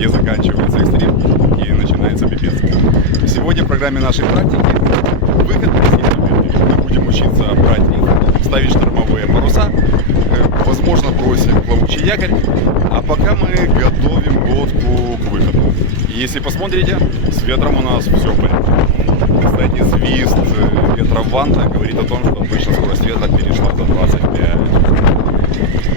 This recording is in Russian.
где заканчивается экстрим и начинается пипец. Сегодня в программе нашей практики выход на сильную. Мы будем учиться брать риф, ставить штормовые паруса, возможно бросим плавучий якорь, а пока мы готовим лодку к выходу. И если посмотрите, с ветром у нас все в порядке. Кстати, свист ветра в ванта говорит о том, что обычно скорость ветра перешла за 25.